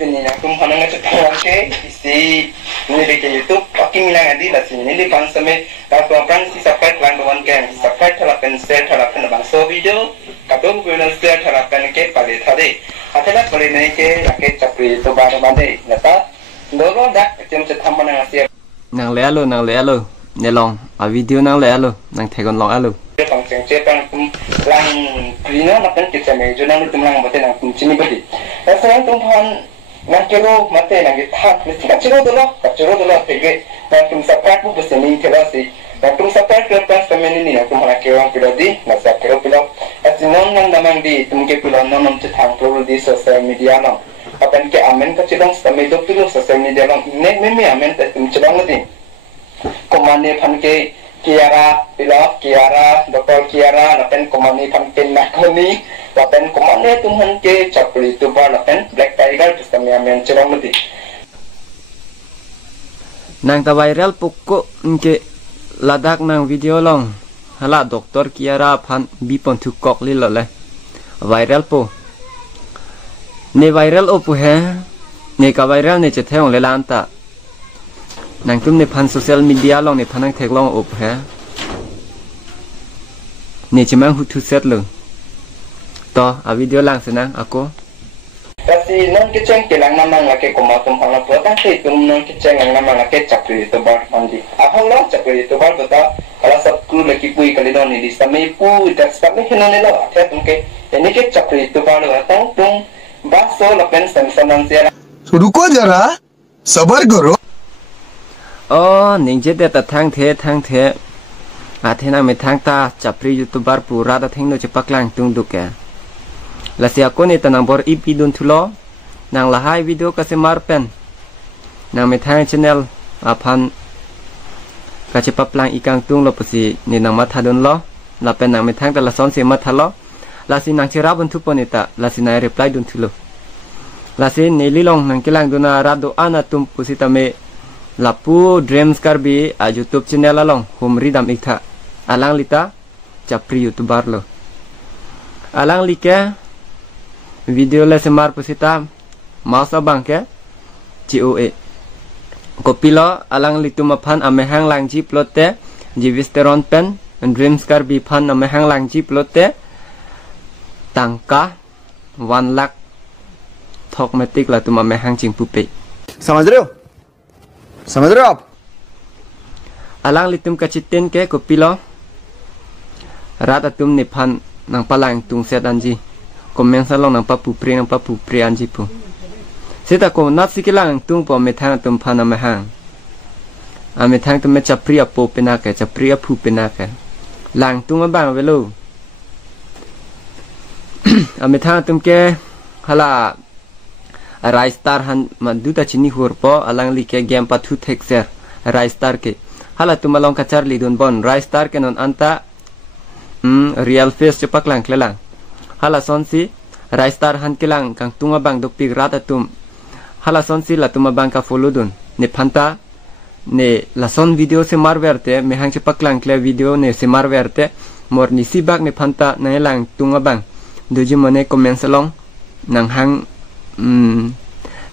sini yang tum hanang cetakan ke isi ini ke YouTube pakai minang adi lah sini ini pan sampai kalau orang si subscribe lang doan ke subscribe harapan share harapan bang so video kadang bukan share harapan ke pada tadi adalah pada ni ke rakyat capri itu baru bandai nata dorong dah macam cetam mana ngasih nang le alo nelong a video nang le alo nang thegon long alo pang ceng cepan lang krino makan kita mejo nang tum lang mate nang tum cini bedi sekarang tum han nang kero mate nang kita mesti kaciro dulu tege nang tum subscribe bu sini terasi nang tum subscribe ke pas temen ini nang tum hana kero pilo di masa kero pilo asinon nang damang di tum ke pilo non cetang pro di sosial media nang apa ke amen kacirong sampai do pilo sosial media nang ne meme amen tum cedang lagi komane pan ke Kiara, pilot Kiara, Dr. Kiara, lapen komani pangkin nakoni, lapen komane tuhan ke capli tuba lapen Black Tiger bersama yang cerong mati. Nang ta viral pukko ke ladak nang video long, hala Dr. Kiara pan bipon tukok li lole. Viral po. Ne viral opu he, ne ka viral ne chethe ong le lanta. Nang tum ne pan social media long ne panang thek long up ha ne chimang hu thu set lo to a video lang senang ako kasi non kitchen kilang namang laki kumatum pang po ta si tum non kitchen ang namang laki capri to bar pandi ahong lo capri to bar bata kala sab ku laki pui kali don ni sa me pu tak sa me hinon lo atya tum ke ini ke capri to bar lo ta tum baso lapen samsang sia रुको जरा सबर करो oh ninje de ta thang the a thena me thang ta chapri youtuber pura da thengno chepak lang tung du ke la sia ko ne ta number ip dun thulo nang la hai video ka se mar pen nang me thang channel a phan ka chepak lang ikang tung lo pasi ni nang ma thadun lo la pen nang me thang ta la son se ma thalo la si nang chira bun thu ponita la si na reply dun thulo la si ne lilong nang kilang duna rado ana tum pusita me lapu dreams karbi a YouTube channel along humri dam ikta alang lita capri youtuber lo alang like video le semar pusita masa bangke coe kopilo alang litu maphan amehang langji plote jivisteron pen dreams karbi phan amehang langji plote tangka 1 lakh thok metik la tu amehang ching pupe समझ रहे हो आप alang litum kacitin ke kopilo rat atum nipan nang palang tung set anji komen salong nang papu pri anji pu seta ko nat sikilang tung po methang tum phana mahang amethang tum me chapri apo pena ke chapri apu pena ke lang tung abang velo amethang tum ke hala Rai Star han manduta chini hurpo alang like game pathu thekser Rai Star ke hala tumalong kachar lidun bon Rai Star ke non anta real face cepak lang klelang hala sonsi Rai Star han kelang kang tunga bang dopik rata tum hala sonsi la tuma bang ka follow dun ne phanta ne la son video se mar verte me hang cepak lang kle video ne se mar verte mor ni sibak ne phanta na lang tunga bang doji mone comment salong nang hang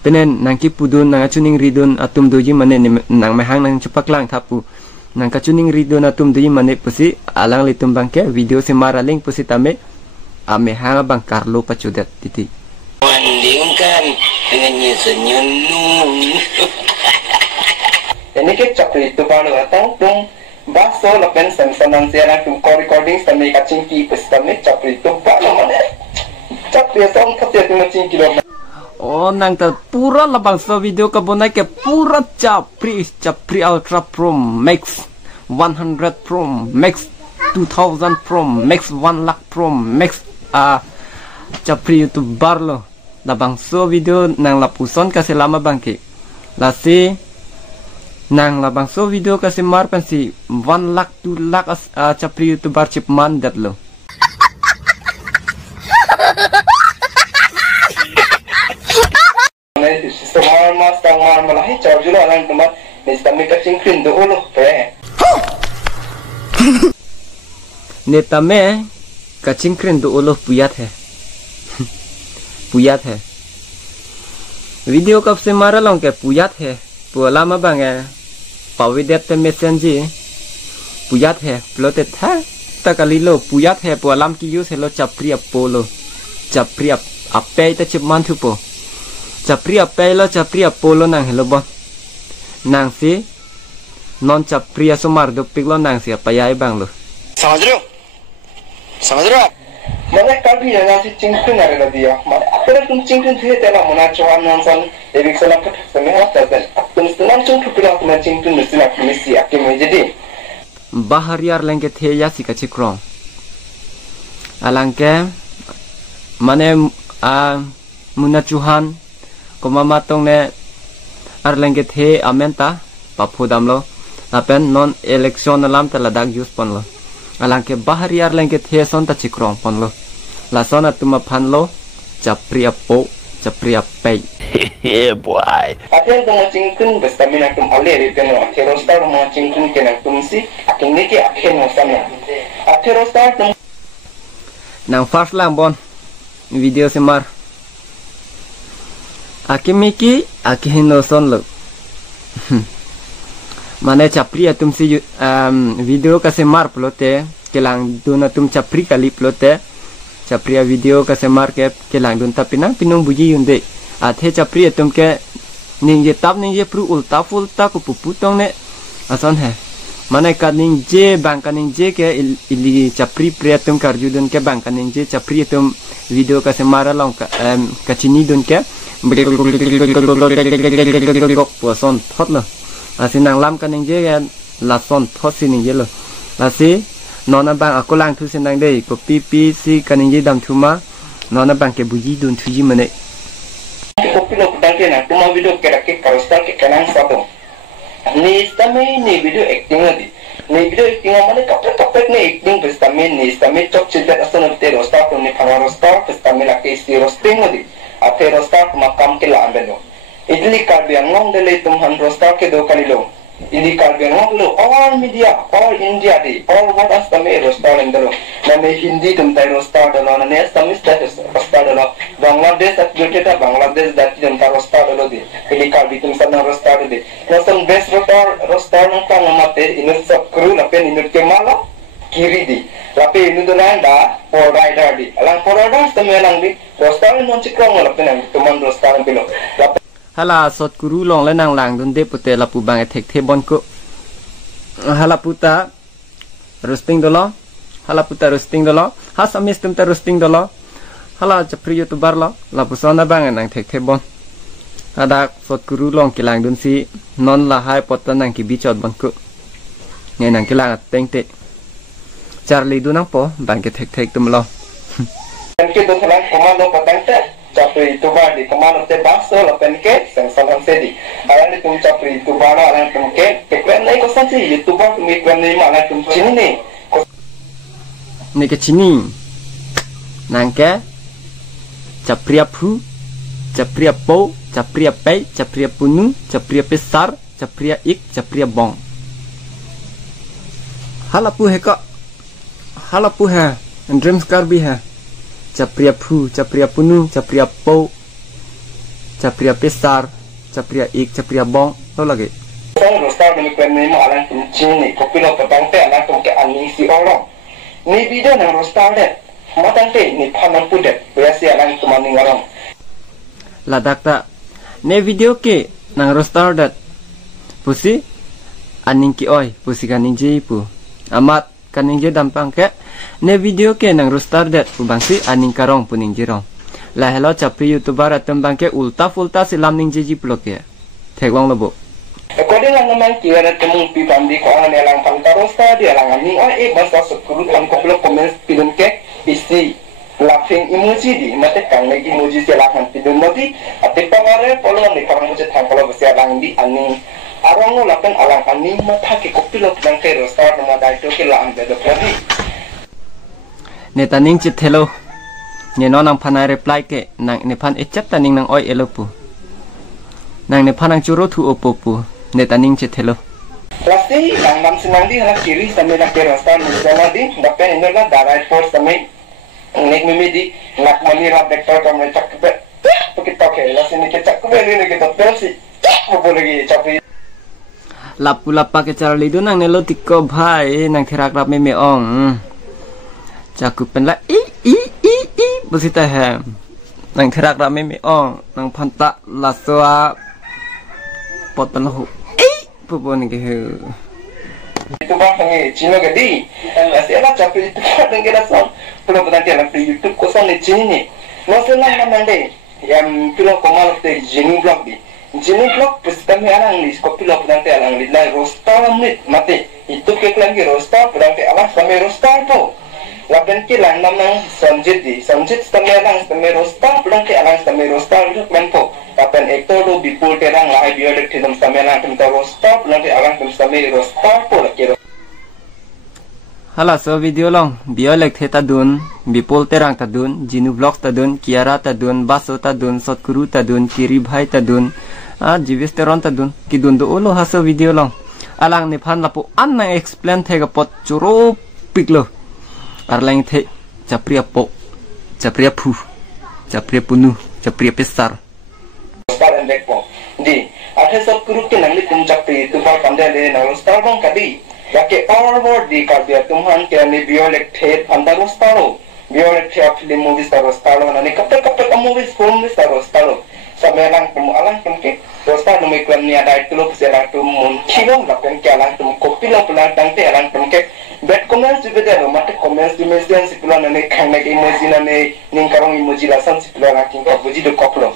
penen nang ki pudun nang achuning ridun atum doji mane nang mahang nang cepak lang thapu nang kachuning ridun atum doji mane pusi alang litum bangke video se maraling pusi tame ame hang bang Carlo pacudet titi bandingkan dengan senyum ini ke capri itu baru datang tum baso lapen samsang sia tum recording sampai kacing ki pusi tame capri itu baru mana capri song kate tum cing kilo oh nang ta pura labang so video ka bonai ke pura capri ultra pro max 100 pro max 2000 pro max 1 lakh pro max capri youtuber lo labang so video nang lapuson kasi lama bangke lasi nang labang so video kasi mar pensi 1 lakh 2 lakh capri youtuber chip man dat lo semua mas tang malahi jauh juga orang tempat mesti kami kacing clean dulu pe नेता में कचिंग क्रिन दो ओलो पुयात है video kap se mara long ke puyat he pula ma bang pawidet te messenger puyat he plote tha takalilo puyat he pualam ki use hello chapria polo chapria ape ta chipman thu po chapria ape lo chapria polo nang hello bo nang si non chapria sumar do piglo nang si apayai bang lo समझ रहे हो मैंने कभी ना सी चिंकन आ रहा दिया माने अगर तुम चिंकन थे तेरा मना चौहान नॉनसन एक सलाम का समय होता है तुम सलाम चिंकन पिला तुम्हें चिंकन मिसना मिसी आके मुझे दी bahar yar lengke the ya si kachi krong alangke mane muna chuhan ko mama tong ne ar lengke the amenta papudam lo apen non election alam ta ladak use pon lo alangke bahar yar lengke the son ta chikrong pon lo la sona tuma phan lo chapria po chapria pe Yeah, boy. Aten tumo चिंकन बस्तामिना तुम अले रेते नो अथेरोस्ता तुम चिंकन के ना तुम सी अकेंगे के अखे नो सामने अथेरोस्ता तुम nang first lang bon video se mar akimiki akihino son lo mane chapri tum si video ka se mar plote kelang duna tum chapri kali plote chapri video ka se mar ke kelang dun tapinang pinung buji yunde athe chapri tum ke ninje tap ninje pru ulta fulta ku puputong ne ason hai mana ka ninje bang ka ninje ke ili chapri priatum karjudun ke bang ka ninje chapri tum video ka se mara long ka chini dun ke poson thot lo asinang lam ka ninje ke la son thot si ninje lo asi nona bang akolang thu sinang dei ko pi si ka ninje dam thuma nona bang ke buji dun thuji mane kopilo kutangke na tumo video kera ke karosta ke kanang sato ni stame ni video acting adi ni video acting mane kapet ni acting stame chok chilta asan te rosta to ni phana rosta stame la ke si rosting adi ate rosta makam ke la ambelo idli ka biang ngom dele tum han rosta ke do kalilo idli ka biang ngom lo all media all india di all what as stame rosta lendelo name hindi tum tai rosta dalo na ne stame status rosta dalo bangladesh updated bangladesh dati tum ta rosta dalo di idli ka bi tum sana rosta di nasan best rosta nang ka ngamate inut sakru na pen inut ke mala kiri di lape inut dolanda for rider di alang for rider stame lang di rosta non chikrong la pen tuman rosta bilo hala sot guru long le nang lang dun de pute la pu bang thek the bon ko hala puta roasting dolo ha samis tum ta roasting dolo hala chapri youtuber lo la pu sona bang nang thek the bon ada sot guru long ki lang dun si non la hai pot nang ki bichot bon ko ne nang ki lang teng te charli du nang po bang ke thek tum lo ke do salang komando patante chapri youtuber di komando te baso la penke sang salang sedi alan tum chapri youtuber alan tum ke kwen nei ko santi youtuber mi kwen nei ma tum chini ne ke chini nang ke chapria phu chapria po chapria pe chapria punu chapria pesar chapria ik chapria bong halapu he ka halapu hai dreams kar bhi hai chapria phu chapria punu chapria po chapria pesar chapria ik chapria bong lo lagi sang rosta ni kwen nei ma alan tum chini kopilo patang te alan tum ke ani si orang ni video nang rosta de matang te ni phanan pudet biasa alan tum ani ngarang ladak ta ne video ke nang roster dat pusi aning ki oi pusi kaning ji pu amat kaning je dampang ke ne video ke nang roster dat pu bangsi aning karong puning jirong la hello chapri youtuber atam bangke ulta fulta silam ning ji bloke thegwang lobo according ang naman kira temung pi pandi ko ang nelang pantarosta dia lang ani oi basta sukuru kan koplo comments pilun ke isi laughing emoji di mate kang lagi emoji silakan pidun mati ate pangare polong ni parang mo thang polo basta lang di ani arong lakan alang ani mata ke kopilo kan ke rosta na dai to ke lang de prodi ne taning chit hello ne no nang phanai reply ke nang ne phan echat taning nang oi elopu nang ne phanang churo thu opopu ne taning chit hello pasti ang nam sinang di hala kiri sampai nak ke rosta ni sama di dapat ini darai force sampai nek mimi di nak mani rap vector kamu cak ke kita kela sini kita kembali ni kita pelsi apa lagi capri lapu lapa ke Charlie tu nang nelo tiko bhai nang khirak rap me ong cakup pen la i besita hem nang khirak rap me ong nang phanta la soa pot pen hu pupo ni ke itu bang panggil Cina gadi asyik capri itu kadang kita sang belum pernah dia lapri YouTube kosong ni Cina ni masalah mana deh yang pilo komal te Genie blog di Genie blog sistem yang ni skopi lo pernah te alang ni lah roster menit mati itu lagi roster pernah te alang sampai roster tu lapan kilang namang Sanjit di Sanjit sampai roster pernah te alang sampai roster itu mempo lapan ekor lo bipul terang lah biar dek tinam sampai alang tinam roster pernah te alang sampai roster tu lagi hala so video long biolek theta dun bipol terang tadun Genie vlogs tadun Kiara tadun Baso tadun Sotkuru tadun Kiri bhai tadun jivis teron tadun kidun do ulo haso video long alang ni phan lapu an na explain thega pot churo piklo arlang the chapria po chapria phu chapria punu chapria pesar star and back po di athe Sotkuru ke nangli tum chapri tu par kamde le na star bong kadi Yake all over di kabia tumhan ke ni biolek the andaro staro biolek the film movies staro staro nani kapek movies film staro staro samelang tum alang tum ke dosta tum iklan ni ada itu lo selang tum mun kilo lapen ke alang tum kopi lo pelan tangte alang tum ke bad comments juga ada mate comments di mesian sipulan nani khangna ke emoji nani ningkarong emoji lasan sipulan aking ko buji do koplo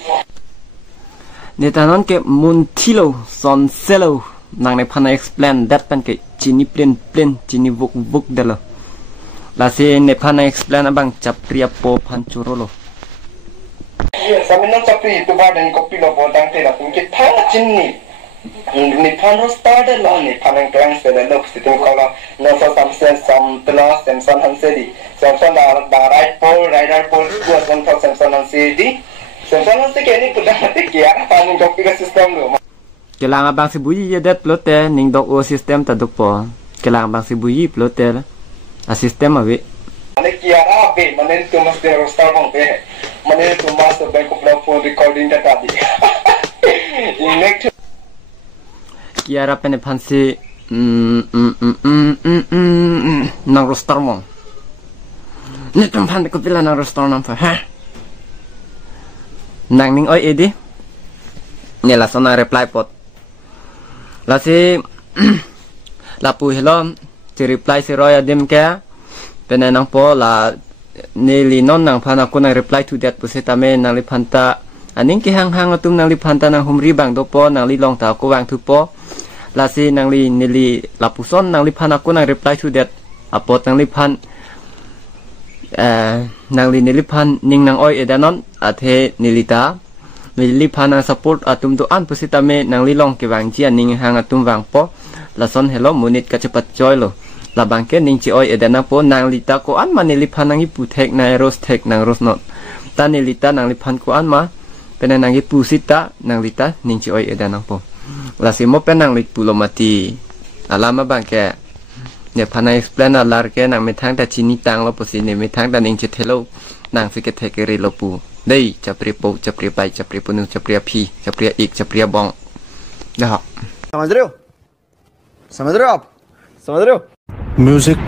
netanon ke muntilo sonselo nang ne phana explain that pan ke Genie plain Genie vuk dalo la se ne phana explain abang chapria po phan churolo samina chapri itu ba dan kopi lo bodang te la tumke thang Genie ni phan roster de lo ni phan klang se de lo situ kala no so Samsung hansedi Samsung da right pole ku Samsung hansedi Samsung hansedi ke ni pudah mati kia phan kopi ka system lo kelang abang sibuyi ye det plote ning dok o system ta dok po kelang abang sibuyi plote a system ave ane kiara be mane tu mas de roster bang be mane tu mas de bank of phone recording data di next kiara pene phansi nang roster mong ne tum phan ko pila nang roster nam fa ha nang ning oi edi ne la sona reply pot la si la pu hello ti reply si roya dim ke pene nang po la ne li non nang phana ko nang reply to that puseta me nang li phanta aning ki hang atum nang li phanta nang humri bang do po nang li long ta ko wang thu po la si nang li ne li la pu son nang li phana ko nang reply to that apot nang li phan nang li ne li phan ning nang oi edanon athe nilita li phana support atum to an pusita me nang li long ke wang chi aning hang atum wang po la son hello munit ka cepat joy lo la bang ke ning chi oi edana po nang lita ko an mani li phan nang pu thek na ros thek nang ros not ta ni lita nang li phan ko an ma pena nang pusita nang lita ning chi oi edana po la si mo penang li pulo mati alama bang ke ne phana explain alar ke nang me thang ta chini tang lo posi ne me thang ta ning chi thelo nang fi ke thek ri lo pu đây chapri po chapri pai chapri punu chapri phi chapri ik chapri bong dah समझ रहे हो आप? समझ रहे हो? म्यूजिक